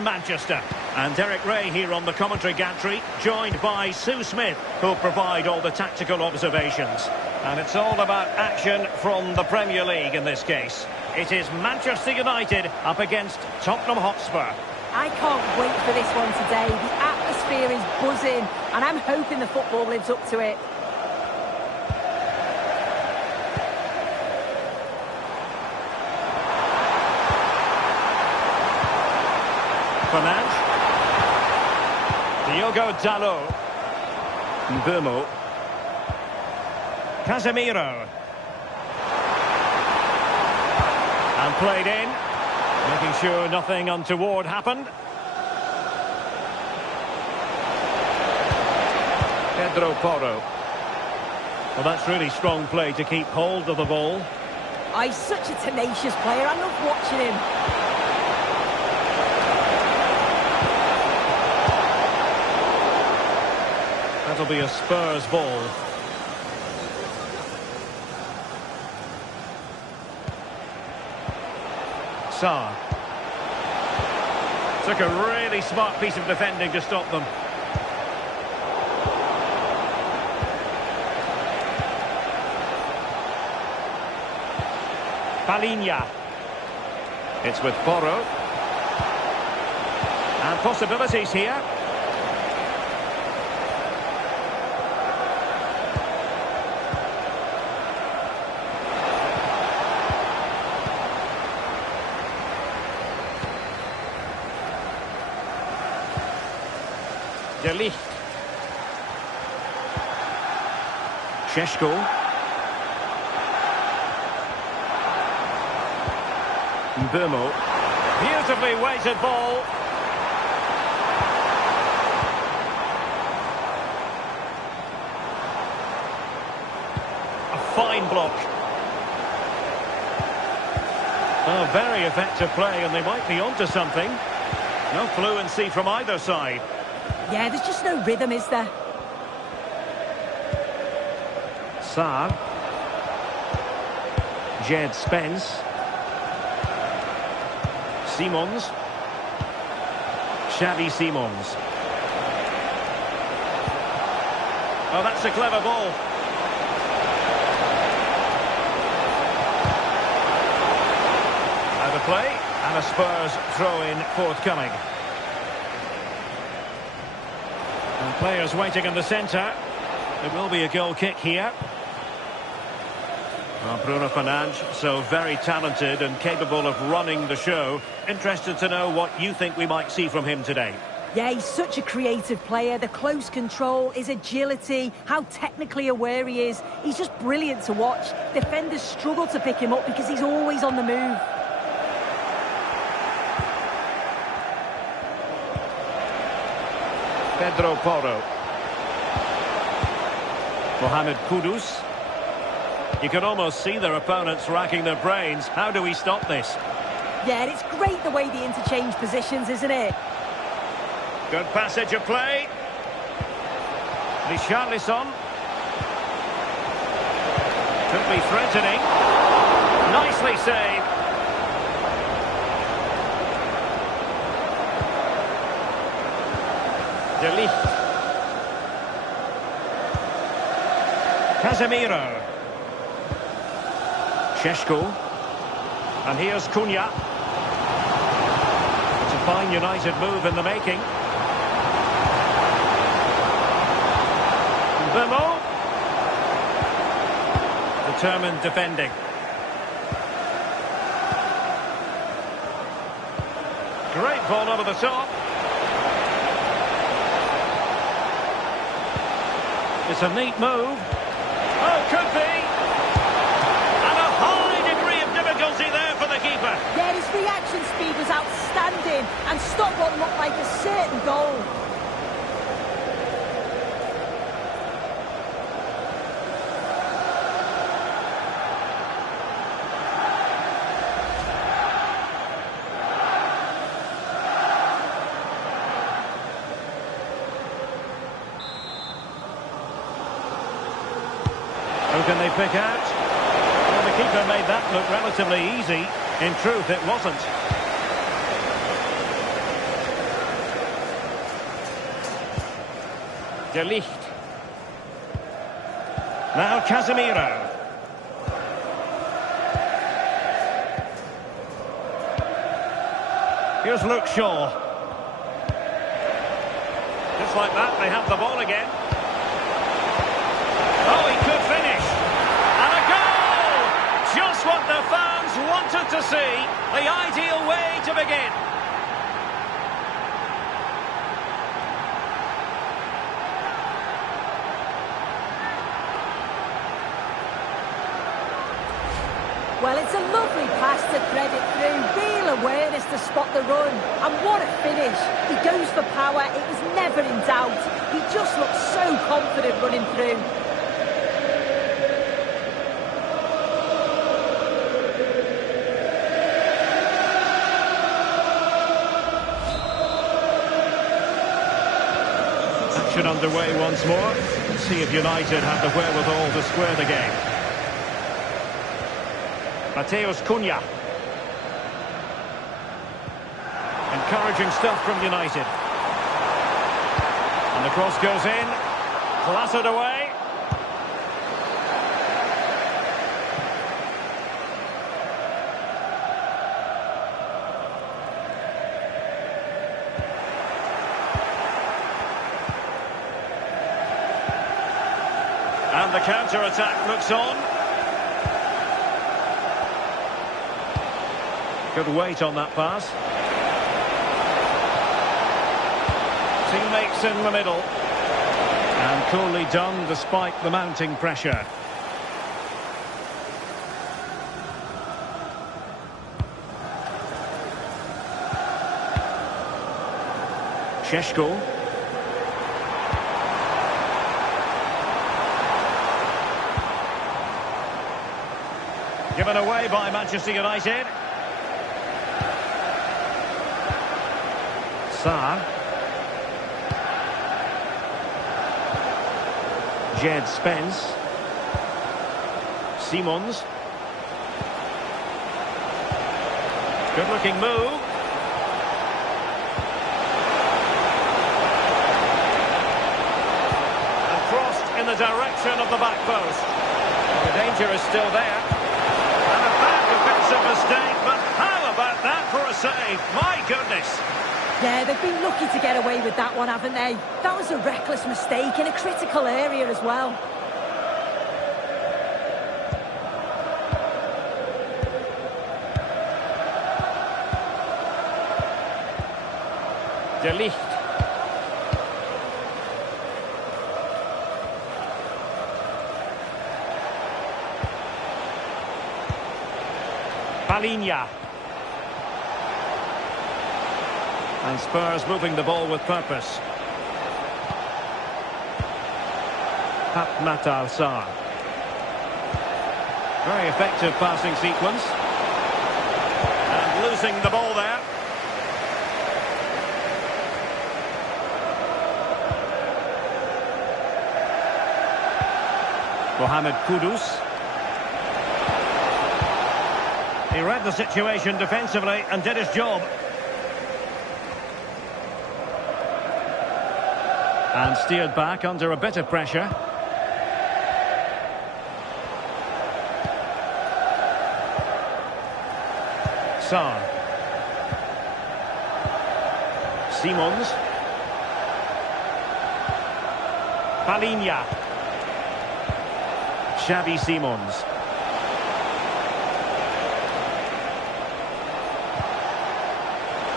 in Manchester. And Derek Ray here on the commentary gantry, joined by Sue Smith, who'll provide all the tactical observations. And it's all about action from the Premier League in this case. It is Manchester United up against Tottenham Hotspur. I can't wait for this one today. The atmosphere is buzzing, and I'm hoping the football lives up to it. Fernandes. Diogo Dalot. Mbeumo. Casemiro. And played in, making sure nothing untoward happened. Pedro Porro. Well, that's really strong play to keep hold of the ball. Oh, he's such a tenacious player. I love watching him. That'll be a Spurs ball. Sarr. Took a really smart piece of defending to stop them. Palinha. It's with Porro. And possibilities here. De Ligt. Šeško. Mbeumo. Beautifully weighted ball. A fine block. Oh, very effective play, and they might be onto something. No fluency from either side. Yeah, there's just no rhythm, is there? Sarr. Jed Spence. Simons. Xavi Simons. Oh, that's a clever ball. Out of play, and a Spurs throw-in forthcoming. And players waiting in the centre. There will be a goal kick here. Well, Bruno Fernandes, so very talented and capable of running the show. Interested to know what you think we might see from him today. Yeah, he's such a creative player. The close control, his agility, how technically aware he is. He's just brilliant to watch. Defenders struggle to pick him up because he's always on the move. Pedro Porro. Mohamed Kudus. You can almost see their opponents racking their brains. How do we stop this? Yeah, and it's great the way they interchange positions, isn't it? Good passage of play. Richarlison. Could be threatening. Nicely saved. De Ligt. Casemiro. Šeško. And here's Cunha. It's a fine United move in the making. Mbeumo. Determined defending. Great ball over the top. It's a neat move. Oh, could be. And a high degree of difficulty there for the keeper. Yeah, his reaction speed was outstanding and stopped what looked like a certain goal. Who can they pick out? Well, the keeper made that look relatively easy. In truth, it wasn't. De Ligt. Now Casemiro. Here's Luke Shaw. Just like that, they have the ball again. Oh, he could finish. And a goal! Just what the fans wanted to see. The ideal way to begin. Well, it's a lovely pass to thread it through. Real awareness to spot the run. And what a finish. He goes for power. It was never in doubt. He just looked so confident running through. Action underway once more. Let's see if United have the wherewithal to square the game. Mateus Cunha. Encouraging stuff from United. And the cross goes in. Clattered away. And the counter-attack looks on. Good weight on that pass. Teammates in the middle. And coolly done despite the mounting pressure. Šeško. Given away by Manchester United. Sarr. Jed Spence. Simons. Good-looking move. And crossed in the direction of the back post. The danger is still there. And a bad defensive mistake, but how about that for a save? My goodness. Yeah, they've been lucky to get away with that one, haven't they? That was a reckless mistake in a critical area as well. De Ligt. Palinha. And Spurs moving the ball with purpose. Pape Sarr. Very effective passing sequence. And losing the ball there. Mohamed Kudus. He read the situation defensively and did his job. And steered back under a bit of pressure. Sarr. Simons. Palinha. Xavi Simons.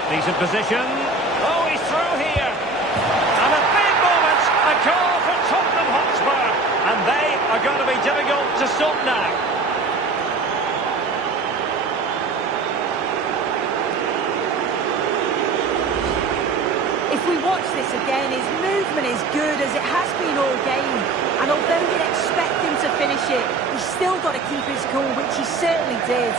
Decent position. Oh, he's through here. And a big moment. A goal for Tottenham Hotspur. And they are going to be difficult to stop now. If we watch this again, his movement is good as it has been all game. And although you'd expect him to finish it, he's still got to keep his cool, which he certainly did.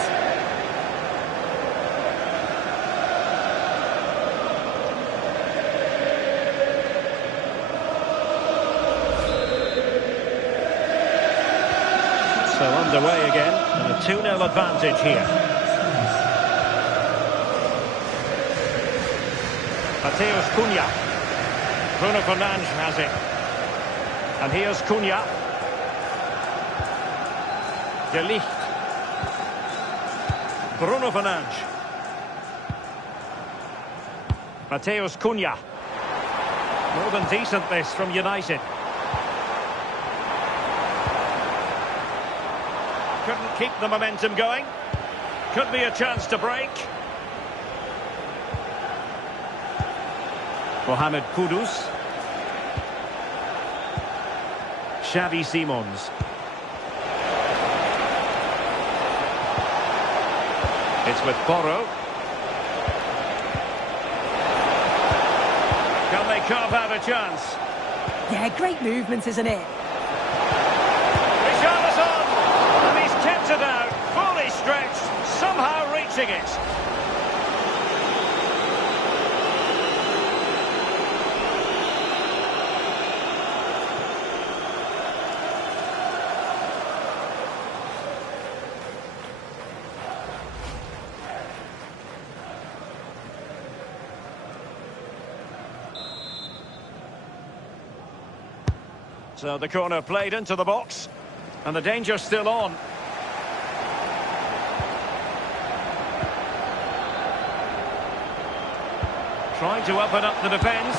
So underway again, and a 2-0 advantage here. Mateus Cunha. Bruno Fernandes has it. And here's Cunha. De Ligt. Bruno Fernandes. Mateus Cunha. More than decent this from United. Couldn't keep the momentum going. Could be a chance to break. Mohamed Kudus. Xavi Simons. It's with Porro. Can they carve out a chance? Yeah, great movement, isn't it? Richarlison! And he's kept it out, fully stretched, somehow reaching it. So the corner played into the box, and the danger's still on. Trying to open up the defence.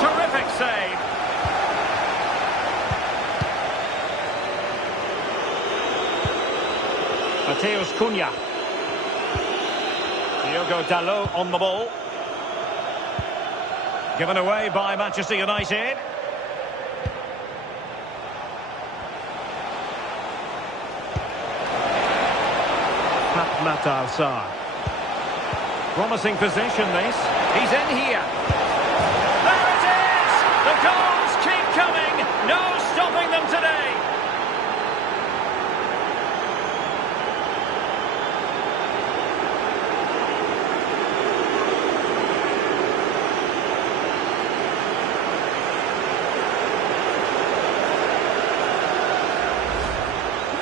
Terrific save. Mateus Cunha. Diogo Dalot on the ball. Given away by Manchester United. Matar Sarr. Promising position this. He's in here. There it is! The goals keep coming. No stopping them today.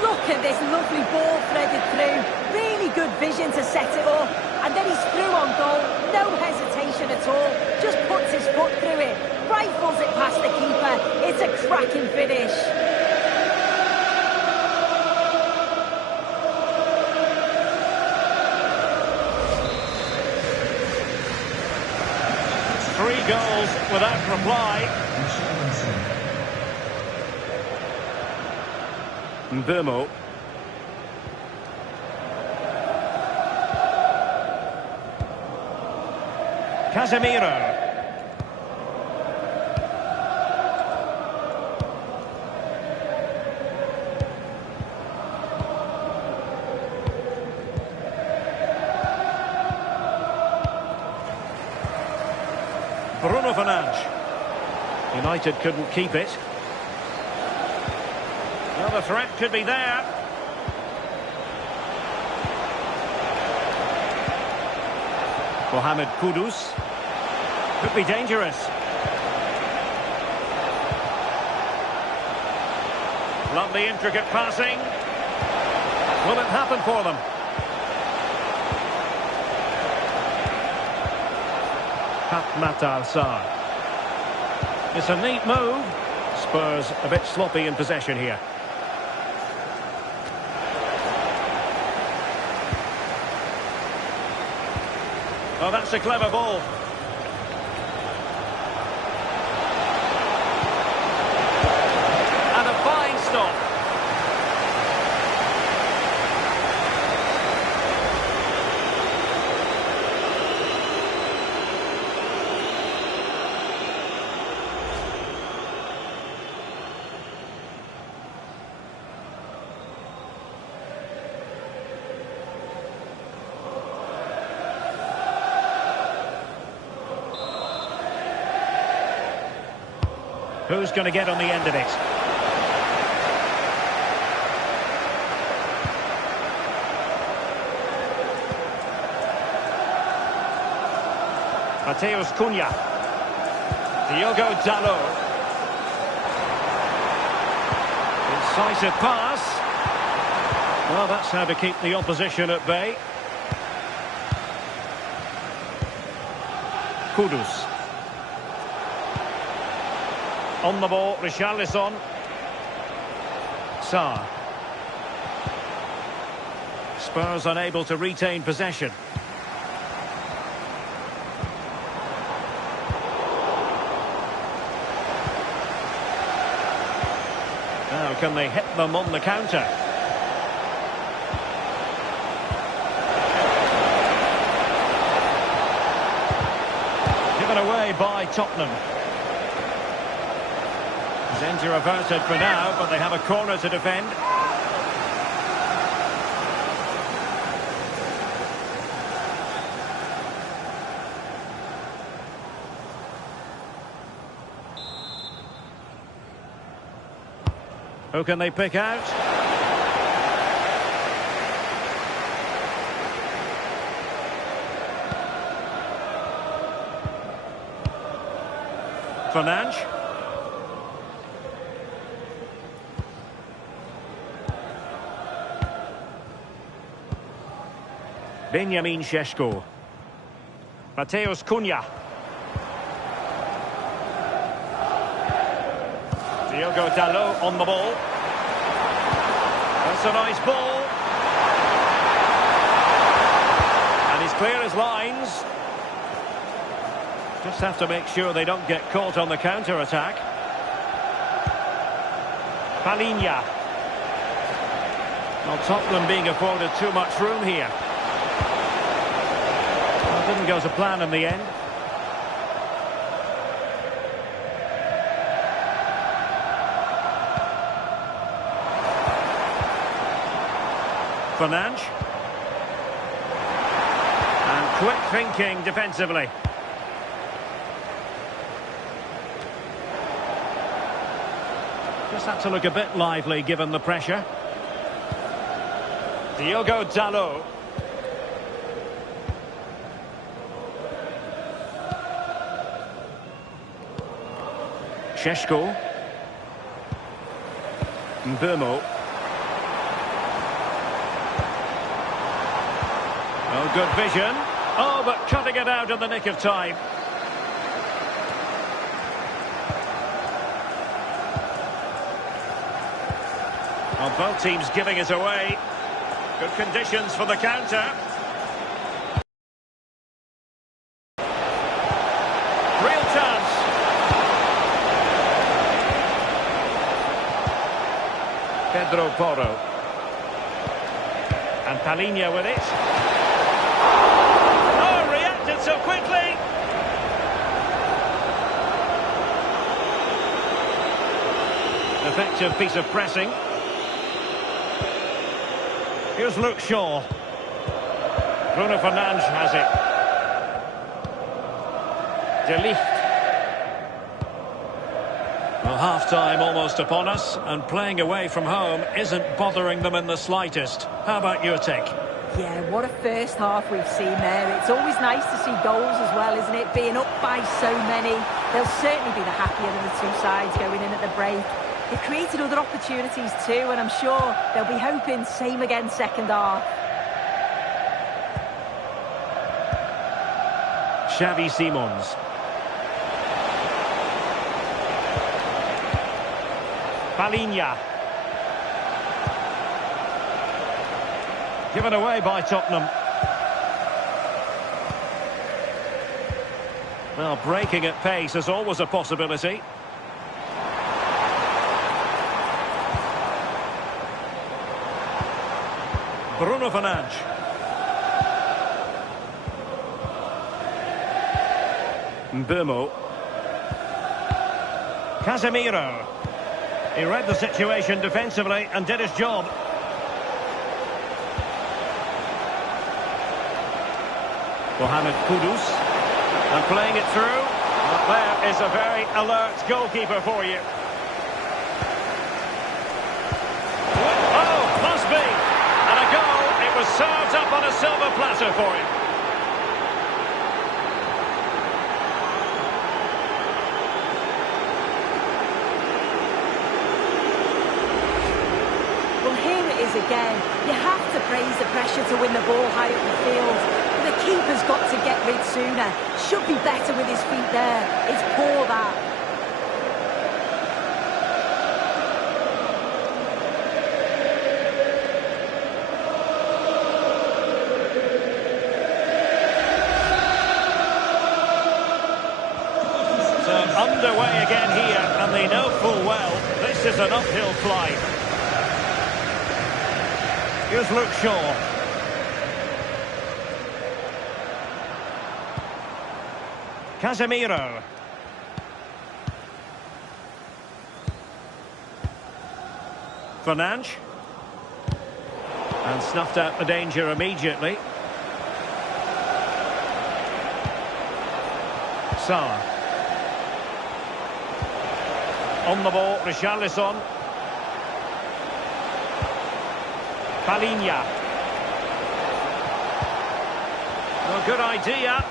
Look at this lovely ball threaded through. Really good vision to set it up. And then he's through on goal. No hesitation at all. Just puts his foot through it. Rifles it past the keeper. It's a cracking finish. Three goals without reply. Mbeumo. Casemiro. Bruno Fernandes. United couldn't keep it. Well, the threat could be there. Mohamed Kudus. Could be dangerous. Lovely intricate passing. Will it happen for them? Matar Sarr. It's a neat move. Spurs a bit sloppy in possession here. Oh, that's a clever ball. And a fine stop. Who's going to get on the end of it? Mateus Cunha. Diogo Dalot. Incisive pass. Well, that's how to keep the opposition at bay. On the ball, Richarlison. Sarr. Spurs unable to retain possession. Now can they hit them on the counter? Given away by Tottenham. Danger averted for now, but they have a corner to defend. Who can they pick out? Fernandes. Benjamin Šeško. Mateus Cunha. Diogo Dalot on the ball. That's a nice ball. And he's clear as lines. Just have to make sure they don't get caught on the counter-attack. Palhinha. Well, Tottenham being afforded too much room here. Well, didn't go to plan in the end. Fernandes. And quick thinking defensively. Just had to look a bit lively given the pressure. Diogo Dalot. Šeško. Mbeumo. Oh, good vision. Oh, but cutting it out in the nick of time. Well, both teams giving it away. Good conditions for the counter. Real chance. Pedro Porro. And Palhinha with it. Oh, reacted so quickly. Effective piece of pressing. Here's Luke Shaw. Bruno Fernandes has it. De Ligt. Well, half-time almost upon us, and playing away from home isn't bothering them in the slightest. How about your take? Yeah, what a first half we've seen there. It's always nice to see goals as well, isn't it? Being up by so many. They'll certainly be the happier of the two sides going in at the break. They've created other opportunities too, and I'm sure they'll be hoping same again second half. Xavi Simons. Palhinha. Given away by Tottenham. Well, breaking at pace is always a possibility. Bruno Fernandes. Mbeumo. Casemiro. He read the situation defensively and did his job. Mohamed Kudus. And playing it through. Well, there is a very alert goalkeeper for you. Oh, must be. And a goal. It was served up on a silver platter for him. Well, here it is again. You have to praise the pressure to win the ball high up the field. The keeper's got to get rid sooner. Should be better with his feet there. It's poor that. underway again here, and they know full well this is an uphill climb. Here's Luke Shaw. Casemiro. Fernandes. And snuffed out the danger immediately. Saar. On the ball, Richarlison. Palinha. Well, good idea.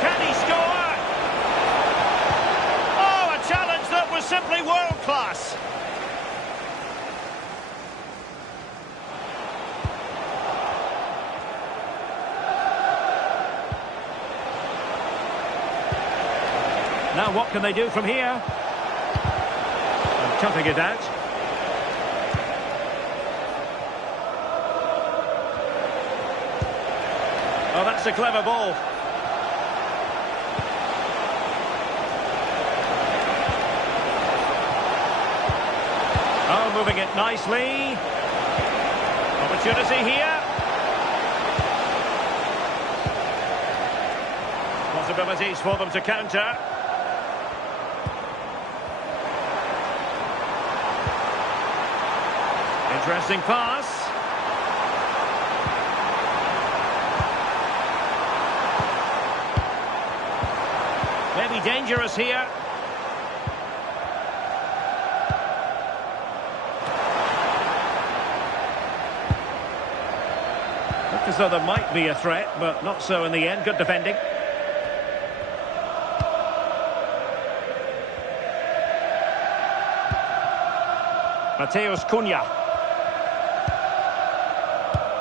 Can he score? Oh, a challenge that was simply world-class. Now what can they do from here? And toughing it out. Oh, that's a clever ball. Oh, moving it nicely. Opportunity here. Possibilities for them to counter. Interesting pass. Maybe dangerous here. Looked as though there might be a threat, but not so in the end. Good defending. Mateus Cunha.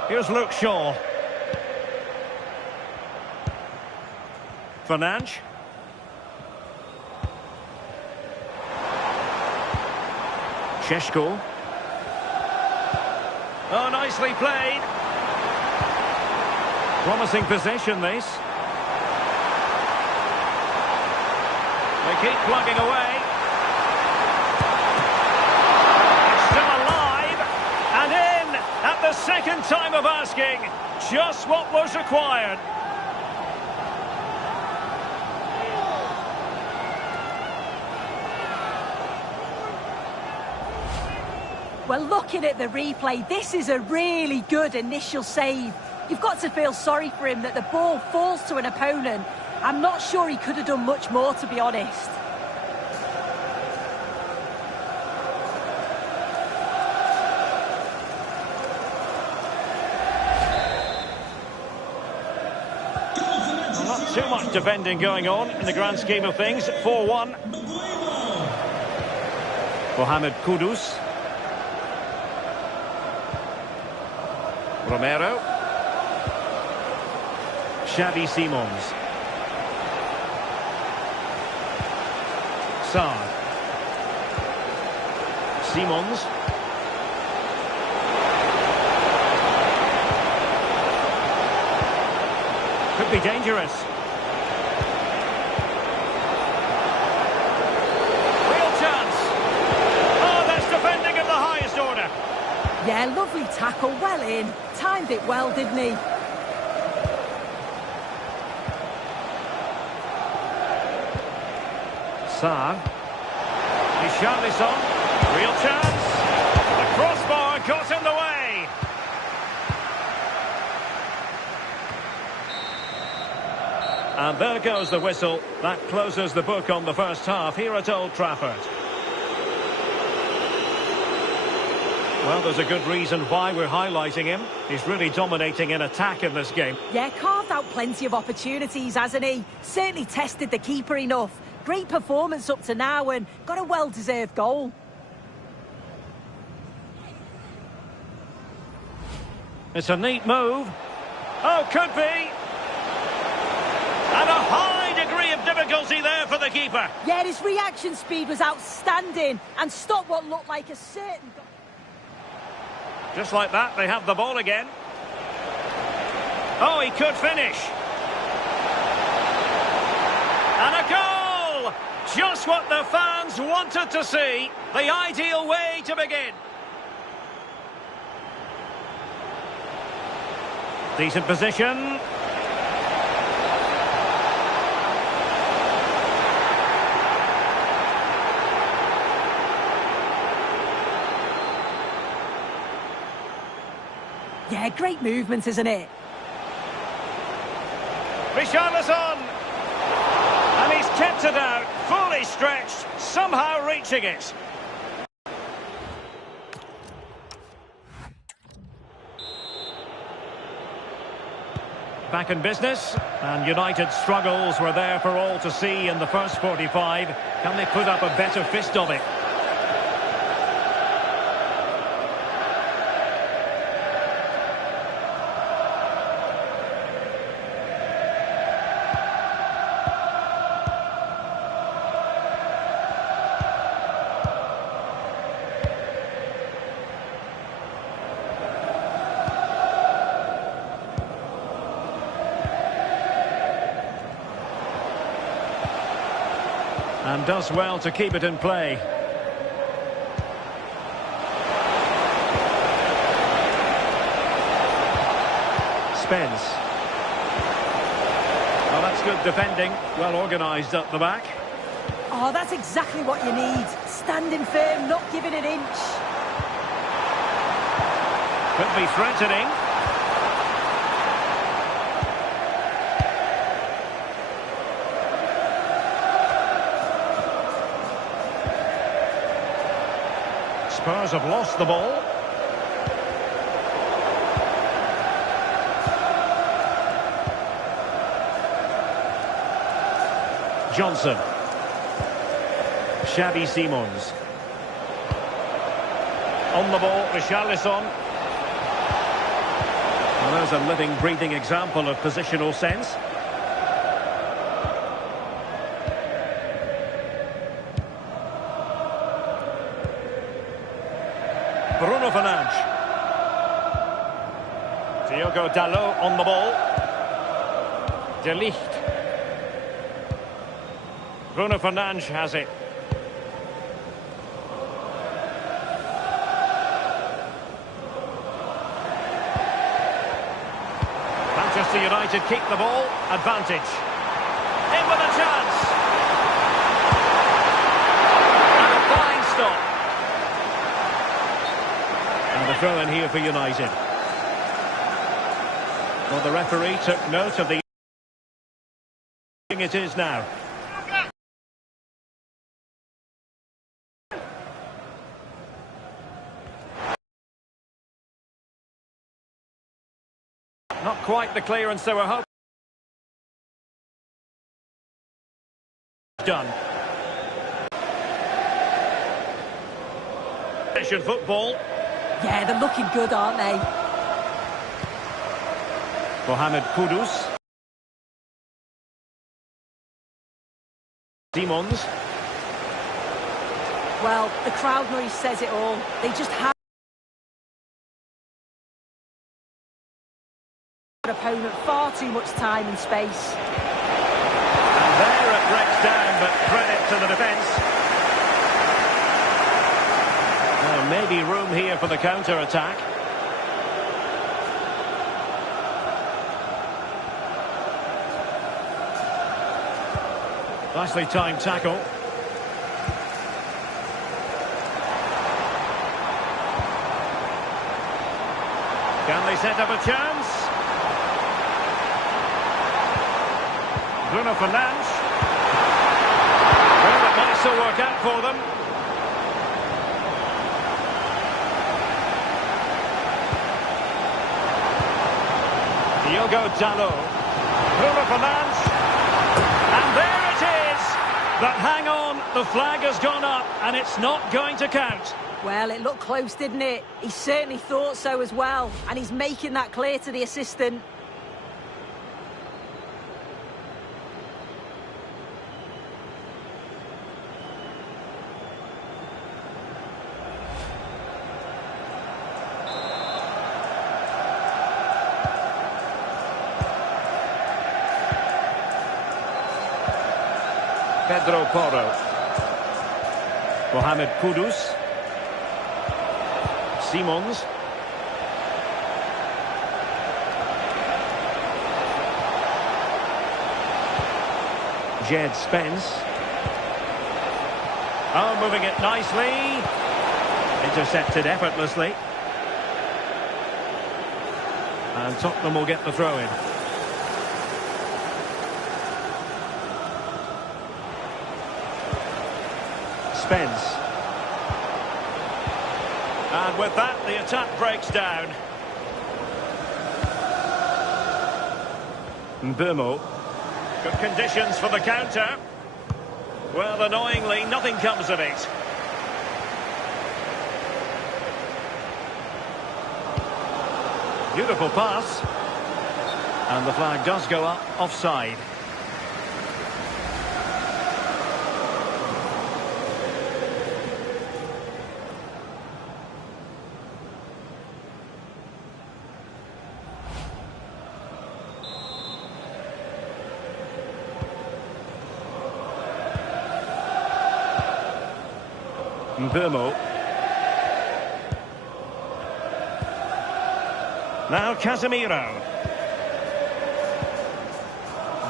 Here's Luke Shaw. Fernandes. Šeško. Oh, nicely played. Promising possession, this. They keep plugging away. It's still alive. And in at the second time of asking. Just what was required. Well, looking at the replay, this is a really good initial save. You've got to feel sorry for him that the ball falls to an opponent. I'm not sure he could have done much more, to be honest. Well, not too much defending going on in the grand scheme of things. 4-1. Mohamed Kudus. Romero. Xavi Simons. Saar. Simons. Could be dangerous. Real chance. Oh, that's defending of the highest order. Yeah, lovely tackle, well in. Timed it well, didn't he? Saar. Richarlison. Real chance. The crossbar got in the way. And there goes the whistle. That closes the book on the first half here at Old Trafford. Well, there's a good reason why we're highlighting him. He's really dominating in attack in this game. Yeah, carved out plenty of opportunities, hasn't he? Certainly tested the keeper enough. Great performance up to now and got a well-deserved goal. It's a neat move. Oh, could be. And a high degree of difficulty there for the keeper. Yeah, his reaction speed was outstanding and stopped what looked like a certain... Just like that, they have the ball again. Oh, he could finish. And a goal! Just It's what the fans wanted to see. The ideal way to begin. Decent position. Yeah, great movement, isn't it? Richarlison! And he's kept it out, fully stretched, somehow reaching it. Back in business, and United's struggles were there for all to see in the first 45. Can they put up a better fist of it? And does well to keep it in play. Spence. Well, that's good defending. Well organised up the back. Oh, that's exactly what you need. Standing firm, not giving an inch. Could be threatening. Spurs have lost the ball. Johnson. Xavi Simons. On the ball, Richarlison. Well, there's a living, breathing example of positional sense. Bruno Fernandes. Diogo Dalot on the ball. De Ligt. Bruno Fernandes has it. Manchester United keep the ball. Advantage. In with a chance. And a fine stop. And a throw in here for United. Well, the referee took note of the... It is now. Not quite the clearance they were hoping. Done. Possession football. Yeah, they're looking good, aren't they? Mohamed Kudus. Simons. Well, the crowd noise says it all. They just have an opponent far too much time and space. And there it breaks down, but credit to the defence. Well, maybe room here for the counter-attack. Nicely timed tackle. Can they set up a chance? Bruno Fernandes. Well, it might still work out for them. Diogo Dalot. Bruno Fernandes. And there it is. But hang on, the flag has gone up and it's not going to count. Well, it looked close, didn't it? He certainly thought so as well. And he's making that clear to the assistant. Pedro Porro. Mohamed Kudus. Simons. Jed Spence. Oh, moving it nicely. Intercepted effortlessly. And Tottenham will get the throw-in. Spence. And with that, the attack breaks down. Mbeumo. Good conditions for the counter. Well, annoyingly, nothing comes of it. Beautiful pass. And the flag does go up offside. Mbeumo. Now Casemiro.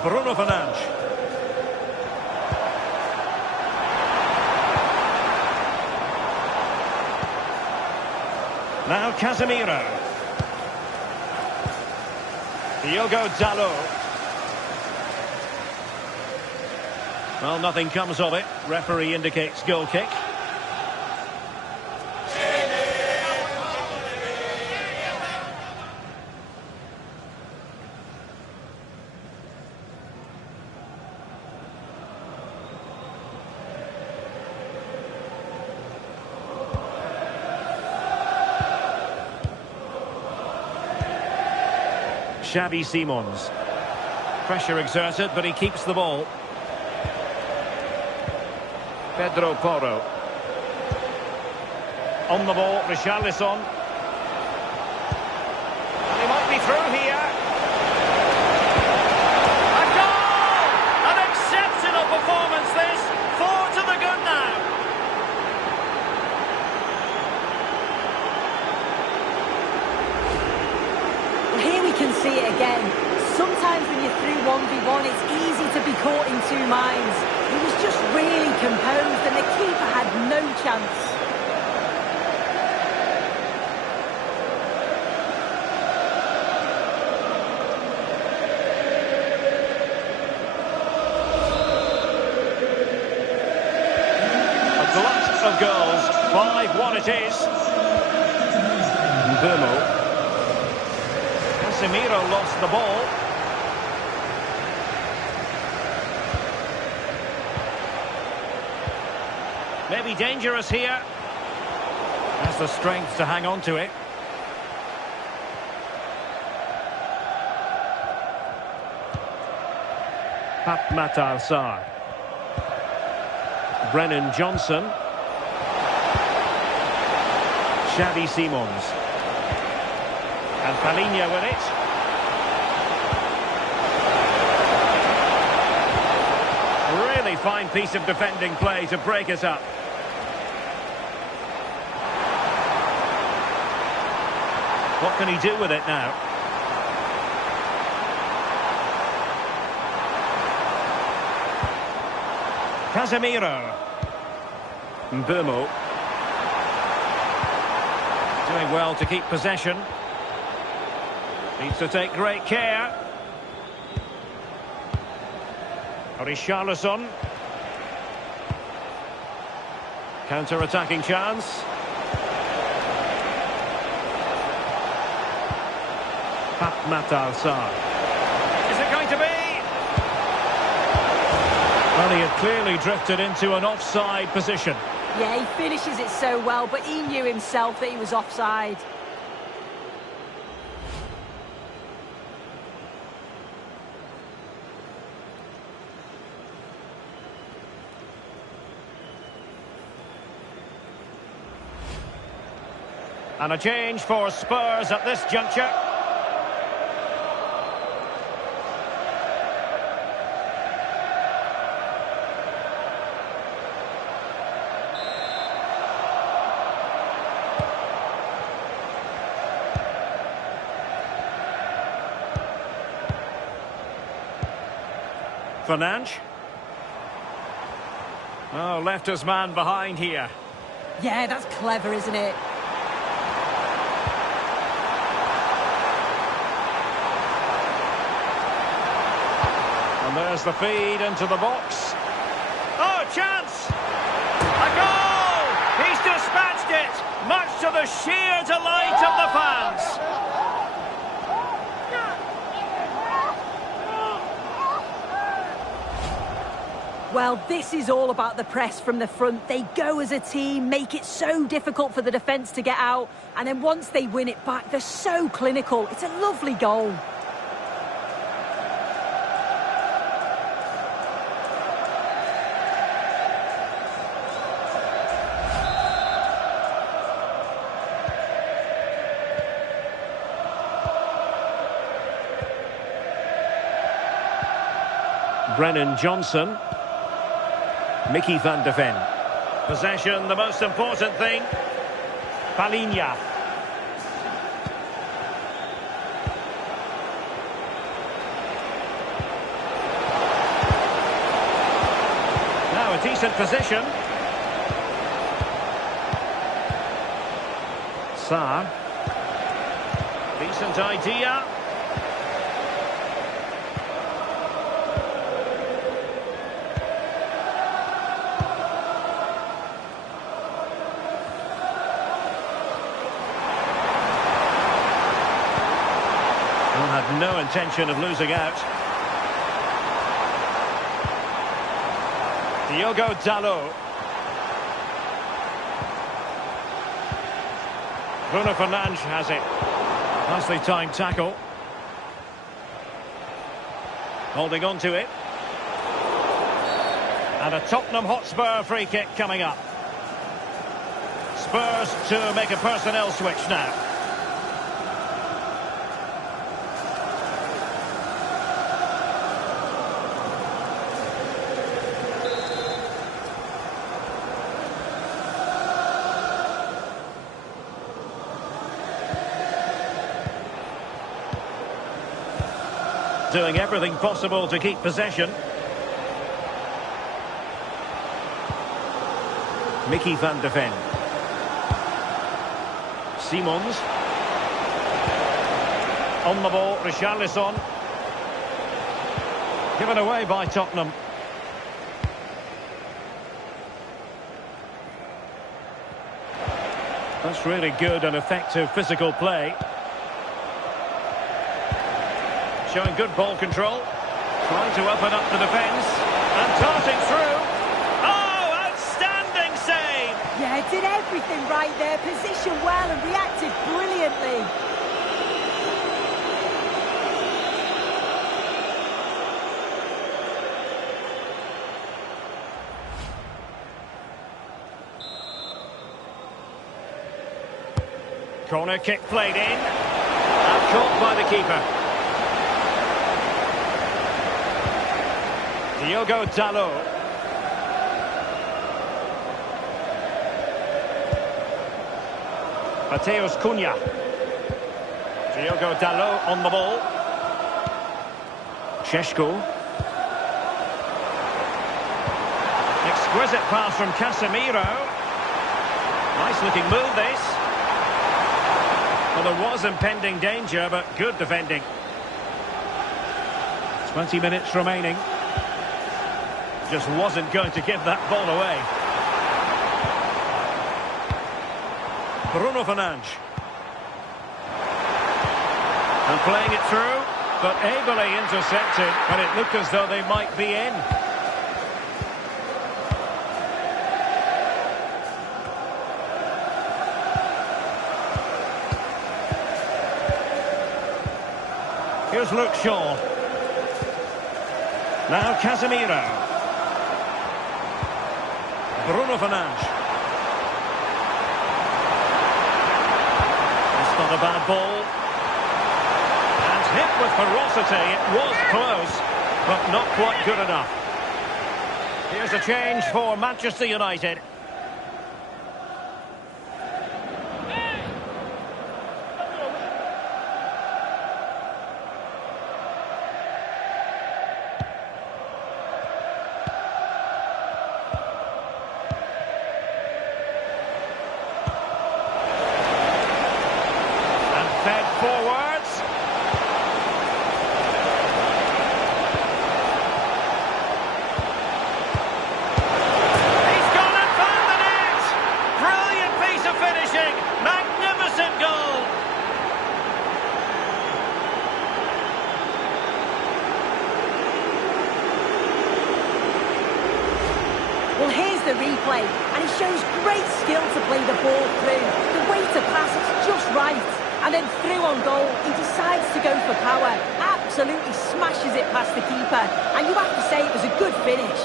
Bruno Fernandes. Now Casemiro. Diogo Dalot. Well, nothing comes of it. Referee indicates goal kick. Xavi Simons. Pressure exerted, but he keeps the ball. Pedro Porro. On the ball, Richarlison. And he might be through here. A goal! An exceptional performance this. 4 to the good now. Here we can see it again. Sometimes when you're through 1v1, it's easy to be caught in two minds. He was just really composed and the keeper had no chance. A glut of goals. 5-1 it is. Mbeumo. Casemiro lost the ball. Maybe dangerous here. Has the strength to hang on to it. Matar Sarr. Brennan Johnson. Xavi Simons. And Palhinha with it. Really fine piece of defending play to break us up. What can he do with it now? Casemiro. Mbeumo. Doing well to keep possession. Needs to take great care. Richarlison. Counter-attacking chance. Matar Sarr. Is it going to be? Well, he had clearly drifted into an offside position. Yeah, he finishes it so well, but he knew himself that he was offside. And a change for Spurs at this juncture. Fernandes. Oh, left his man behind here. Yeah, that's clever, isn't it? And there's the feed into the box. Oh, chance! A goal! He's dispatched it, much to the sheer delight of the fans. Well, this is all about the press from the front. They go as a team, make it so difficult for the defence to get out, and then once they win it back, they're so clinical. It's a lovely goal. Brennan Johnson. Mickey van de Ven. Possession, the most important thing. Palinha. Now a decent position. Sarr. Decent idea. Had no intention of losing out. Diogo Dalot. Bruno Fernandes has it. Nicely timed tackle. Holding on to it. And a Tottenham Hotspur free kick coming up. Spurs to make a personnel switch now. Doing everything possible to keep possession. Mickey van de Ven. Simons. On the ball, Richarlison. Given away by Tottenham. That's really good and effective physical play. Showing good ball control. Trying to open up the defence. And darting through. Oh, outstanding save! Yeah, did everything right there. Positioned well and reacted brilliantly. Corner kick played in. And caught by the keeper. Diogo Dalot. Mateus Cunha. Diogo Dalot on the ball. Šeško. Exquisite pass from Casemiro. Nice looking move this. Well, there was impending danger, but good defending. 20 minutes remaining. Just wasn't going to give that ball away. Bruno Fernandes. And playing it through, but ably intercepted, and it looked as though they might be in. Here's Luke Shaw. Now Casemiro. Bruno Fernandes. It's not a bad ball. And hit with ferocity. It was close, but not quite good enough. Here's a change for Manchester United. the replay, and he shows great skill to play the ball through. The way to pass is just right. And then through on goal, he decides to go for power. Absolutely smashes it past the keeper. And you have to say it was a good finish.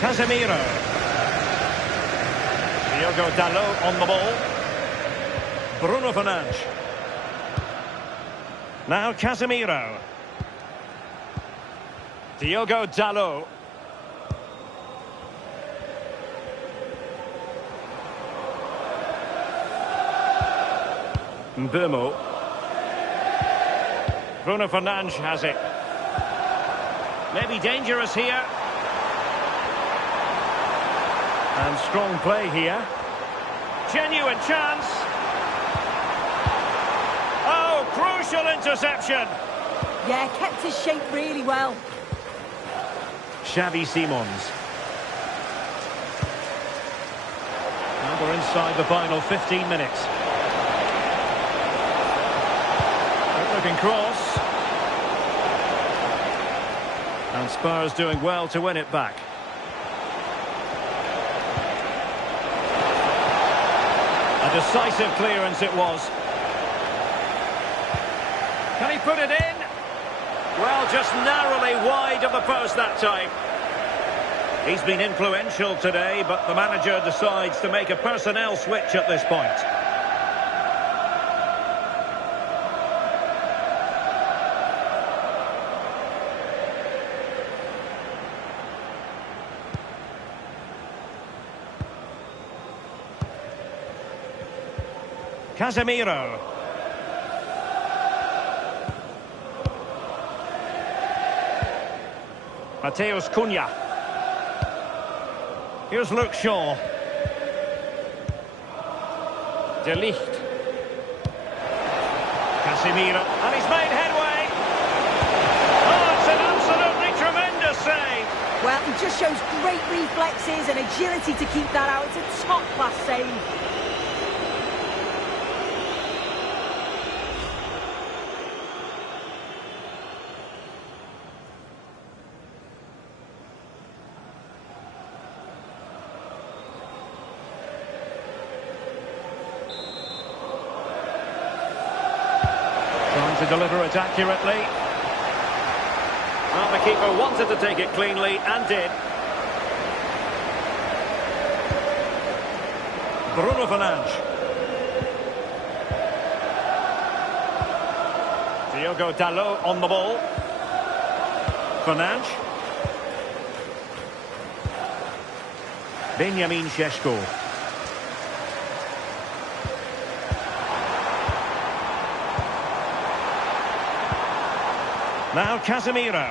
Casemiro. Diogo Dalot on the ball. Bruno Fernandes. Now Casemiro. Diogo Dalot. Mbeumo. Bruno Fernandes has it. Maybe dangerous here. And strong play here. Genuine chance. Oh, crucial interception. Yeah, kept his shape really well. Xavi Simons. And we're inside the final 15 minutes. Good-looking cross. And Spurs doing well to win it back. A decisive clearance it was. Can he put it in? Well, just narrowly wide of the post that time. He's been influential today, but the manager decides to make a personnel switch at this point. Casemiro. Mateus Cunha. Here's Luke Shaw. De Ligt. Casemiro. And he's made headway. Oh, it's an absolutely tremendous save. Well, he just shows great reflexes and agility to keep that out. It's a top-class save. To deliver it accurately. Well, the keeper wanted to take it cleanly and did. Bruno Fernandes. Diogo Dalot on the ball. Fernandes. Benjamin Šeško. Now Casemiro.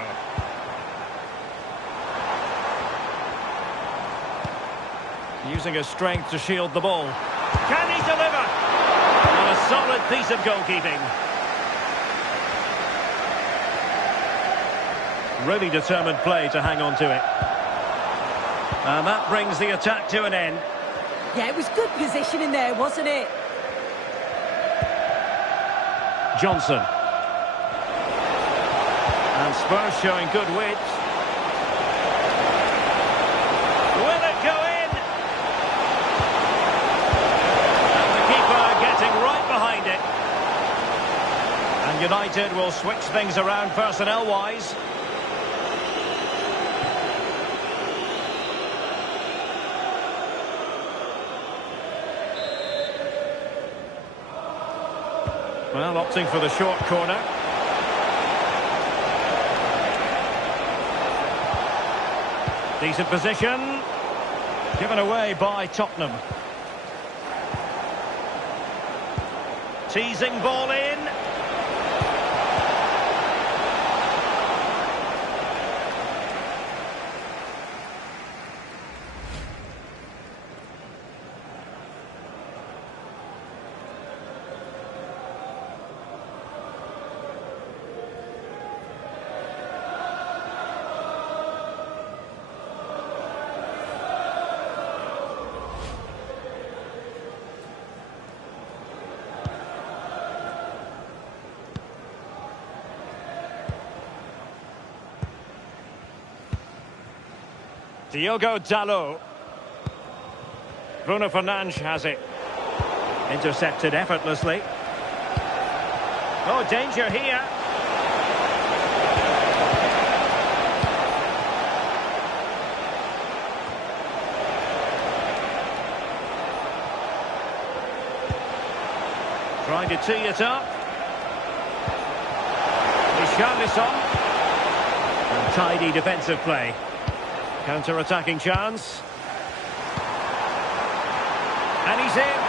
Using his strength to shield the ball. Can he deliver? And a solid piece of goalkeeping. Really determined play to hang on to it. And that brings the attack to an end. Yeah, it was good positioning there, wasn't it? Johnson. And Spurs showing good width. Will it go in? And the keeper getting right behind it. And United will switch things around personnel-wise. Well, opting for the short corner. Decent position. Given away by Tottenham. Teasing ball in. Diogo Dalot. Bruno Fernandes has it. Intercepted effortlessly. Oh, danger here. Trying to tee it up. Richarlison. And tidy defensive play. Counter-attacking chance. And he's in.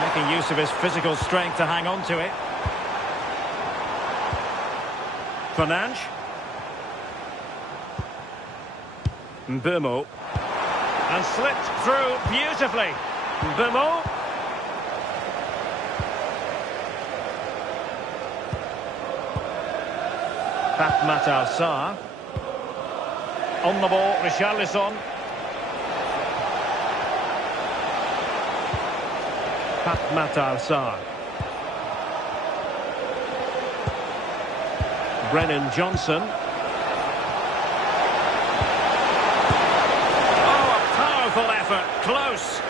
Making use of his physical strength to hang on to it. Fernandes. Mbeumo. And slipped through beautifully. Mbeumo. Matar Sarr. On the ball, Richarlison. Matar Sarr. Brennan Johnson. Oh, a powerful effort. Close.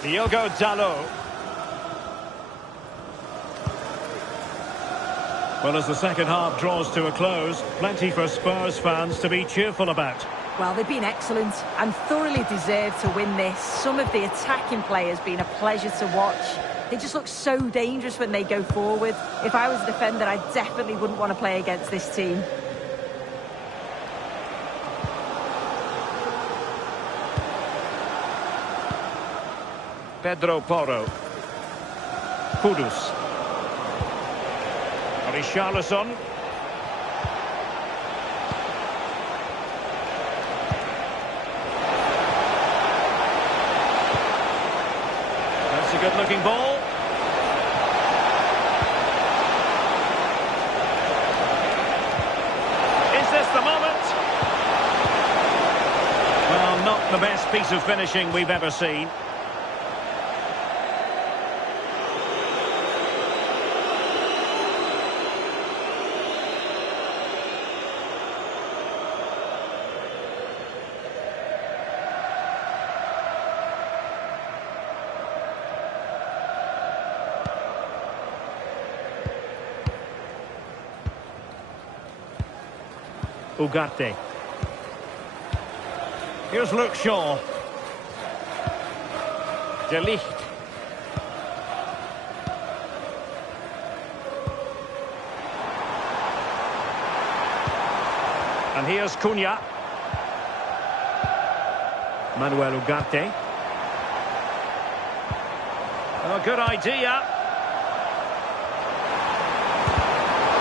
Diogo Dalot. Well, as the second half draws to a close, plenty for Spurs fans to be cheerful about. Well, they've been excellent and thoroughly deserved to win this. Some of the attacking play has been a pleasure to watch. They just look so dangerous when they go forward. If I was a defender, I definitely wouldn't want to play against this team. Pedro Porro. Kudus. Richarlison. That's a good-looking ball. Is this the moment? Well, not the best piece of finishing we've ever seen. Ugarte. Here's Luke Shaw. De Ligt. And here's Cunha. Manuel Ugarte. Oh, good idea.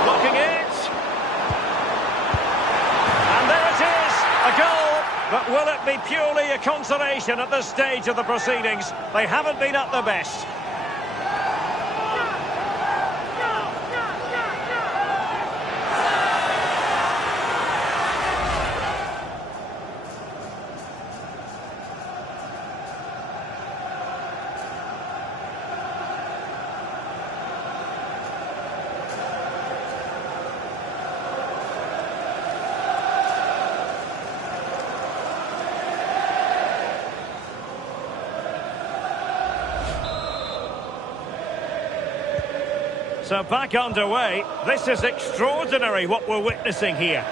Blocking it. But will it be purely a consolation at this stage of the proceedings? They haven't been at their best. So back underway. This is extraordinary what we're witnessing here.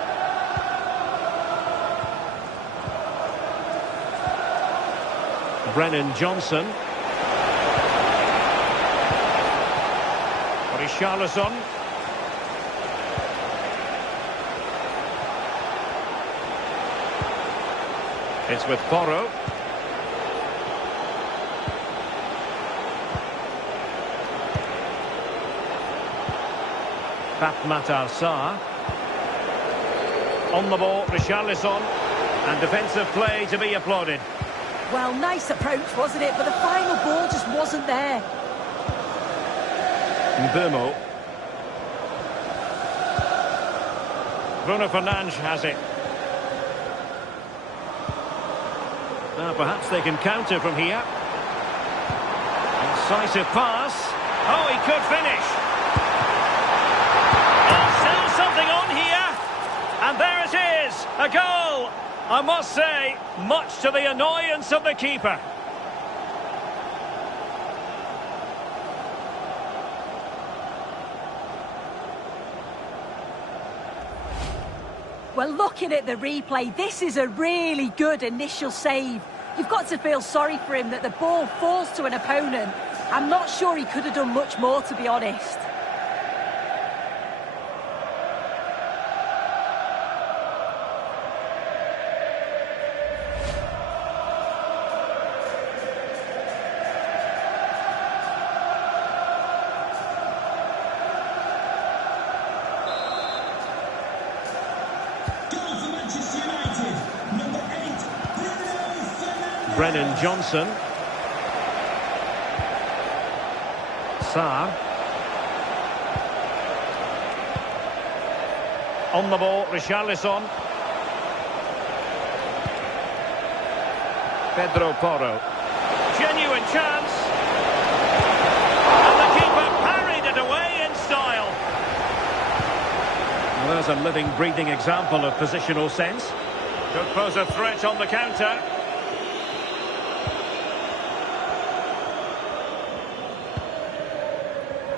Brennan Johnson. Richarlison. It's with Porro. Matar Sarr. On the ball, Richarlison. And defensive play to be applauded. Well, nice approach, wasn't it? But the final ball just wasn't there. Mbumo. Bruno Fernandes has it. Now perhaps they can counter from here. Incisive pass. Oh, he could finish. Oh, still something on here. And there it is, a goal. I must say, much to the annoyance of the keeper. Well, looking at the replay, this is a really good initial save. You've got to feel sorry for him that the ball falls to an opponent. I'm not sure he could have done much more, to be honest. Brennan Johnson. Sarr. On the ball, Richarlison. Pedro Porro. Genuine chance. And the keeper parried it away in style. Well, there's a living, breathing example of positional sense. Could pose a threat on the counter.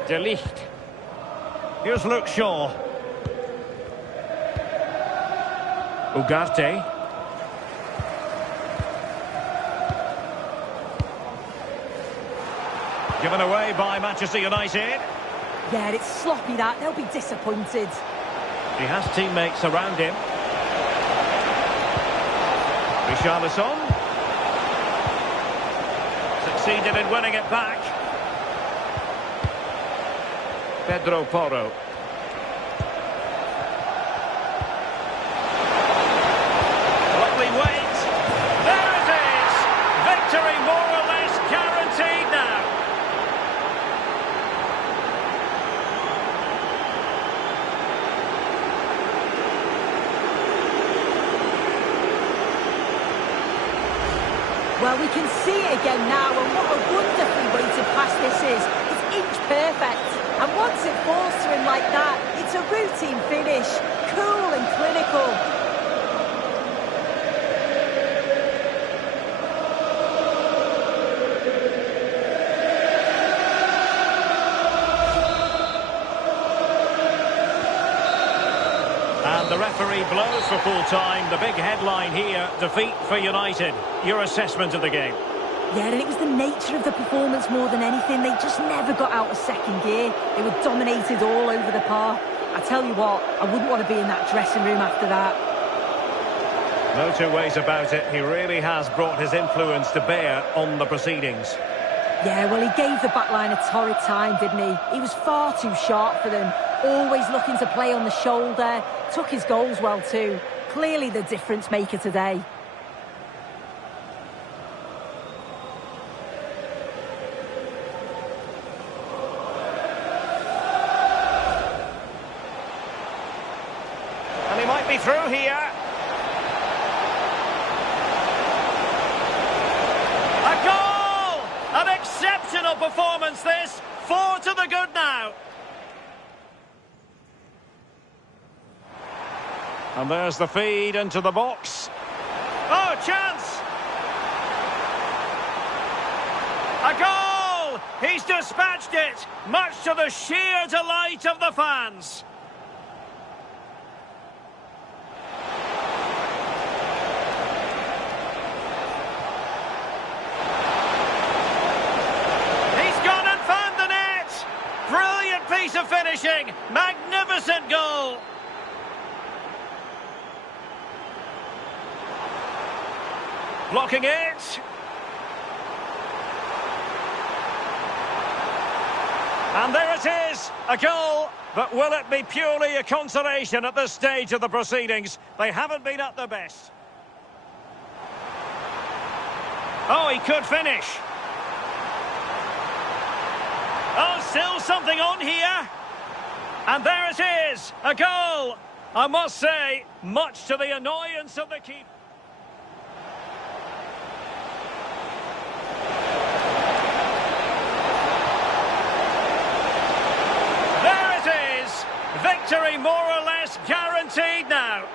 De Ligt. Here's Luke Shaw. Ugarte. Given away by Manchester United. Yeah, it's sloppy that. They'll be disappointed. He has teammates around him. Richarlison. Succeeded in winning it back. Pedro Porro. Lovely wait. There it is. Victory more or less guaranteed now. Well, we can see it again now, and what a wonderfully weighted pass this is. It's inch perfect. And once it falls to him like that, it's a routine finish. Cool and clinical. And the referee blows for full time. The big headline here, defeat for United. Your assessment of the game? Yeah, and it was the nature of the performance more than anything. They just never got out of second gear. They were dominated all over the park. I tell you what, I wouldn't want to be in that dressing room after that. No two ways about it. He really has brought his influence to bear on the proceedings. Yeah, well, he gave the back line a torrid time, didn't he? He was far too sharp for them. Always looking to play on the shoulder. Took his goals well too. Clearly the difference maker today. And he might be through here. A goal! An exceptional performance this. 4 to the good now. And there's the feed into the box. Oh, chance! A goal! He's dispatched it, much to the sheer delight of the fans. He's gone and found the net! Brilliant piece of finishing, magnificent goal! Blocking it. And there it is, a goal. But will it be purely a consolation at this stage of the proceedings? They haven't been at their best. Oh, he could finish. Oh, still something on here. And there it is, a goal. I must say, much to the annoyance of the keeper. There it is. Victory more or less guaranteed now.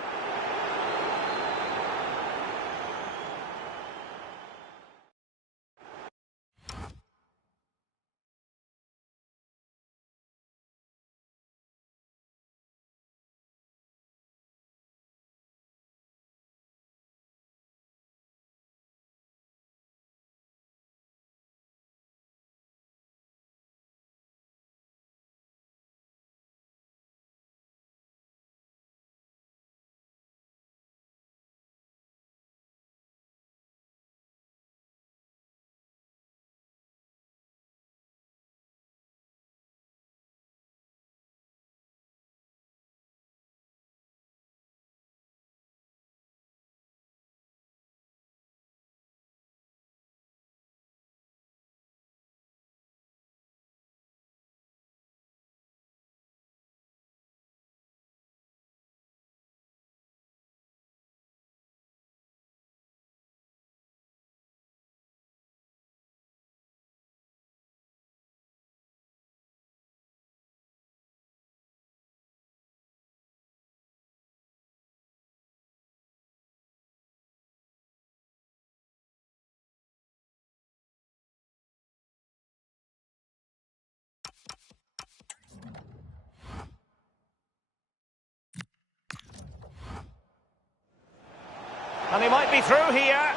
And he might be through here.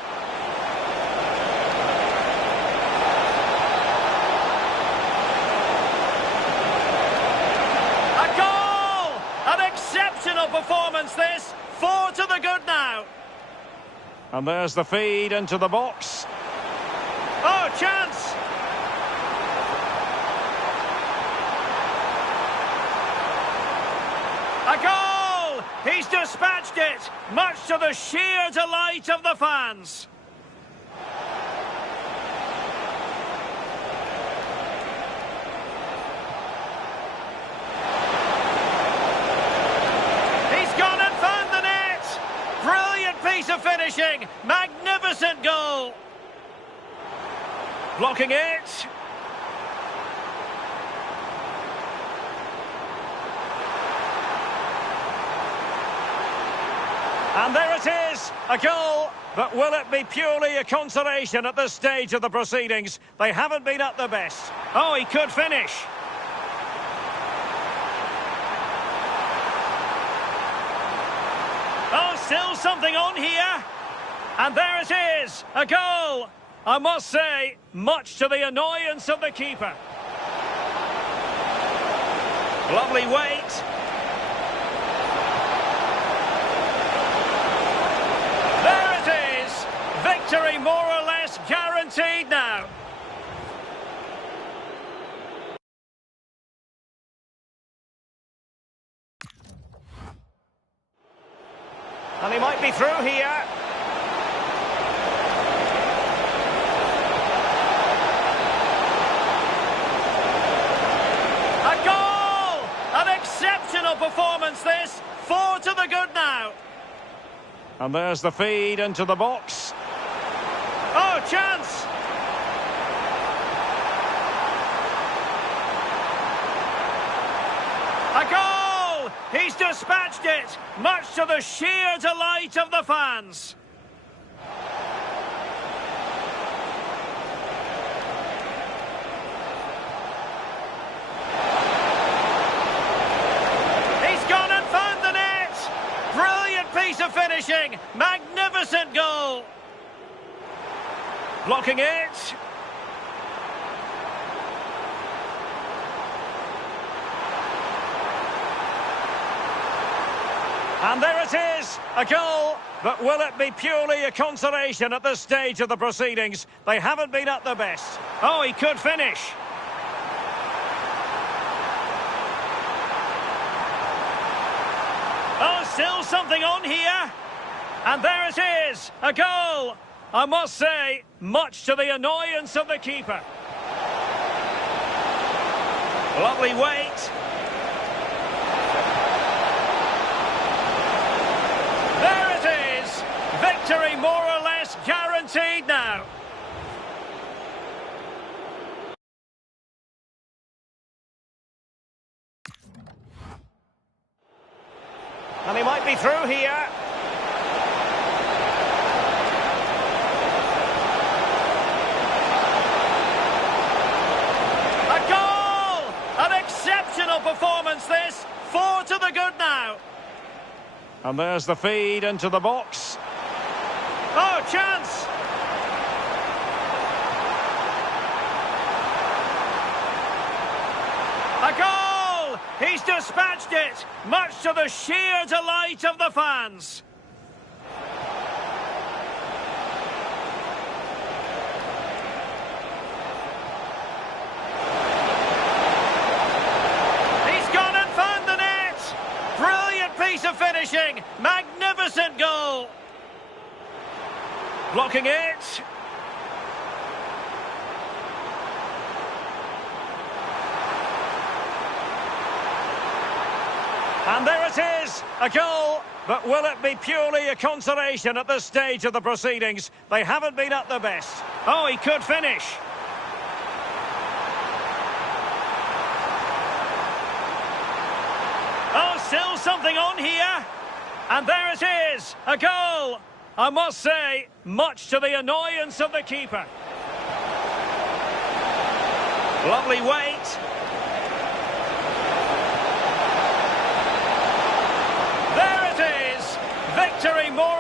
A goal! An exceptional performance this. 4 to the good now. And there's the feed into the box. Oh, chance! A goal! He's dispatched it, much to the sheer delight of the fans. He's gone and found the net. Brilliant piece of finishing. Magnificent goal. Blocking it. And there it is, a goal. But will it be purely a consolation at this stage of the proceedings? They haven't been at their best. Oh, he could finish. Oh, still something on here. And there it is, a goal. I must say, much to the annoyance of the keeper. Lovely weight. Victory more or less guaranteed now. And he might be through here. A goal! An exceptional performance this. 4 to the good now. And there's the feed into the box. Oh, chance! A goal! He's dispatched it, much to the sheer delight of the fans. He's gone and found the net! Brilliant piece of finishing, magnificent goal! Blocking it. And there it is, a goal. But will it be purely a consolation at this stage of the proceedings? They haven't been at their best. Oh, he could finish. Oh, still something on here. And there it is, a goal. I must say, much to the annoyance of the keeper. Lovely weight. There it is. Victory more or less guaranteed now. And he might be through here. A goal! An exceptional performance this. 4 to the good now. And there's the feed into the box. Oh, chance! A goal! He's dispatched it, much to the sheer delight of the fans. He's gone and found the net. Brilliant piece of finishing. Magnificent goal. Blocking it. And there it is, a goal. But will it be purely a consolation at this stage of the proceedings? They haven't been at their best. Oh, he could finish. Oh, still something on here. And there it is, a goal. I must say, much to the annoyance of the keeper. Lovely weight. There it is. Victory more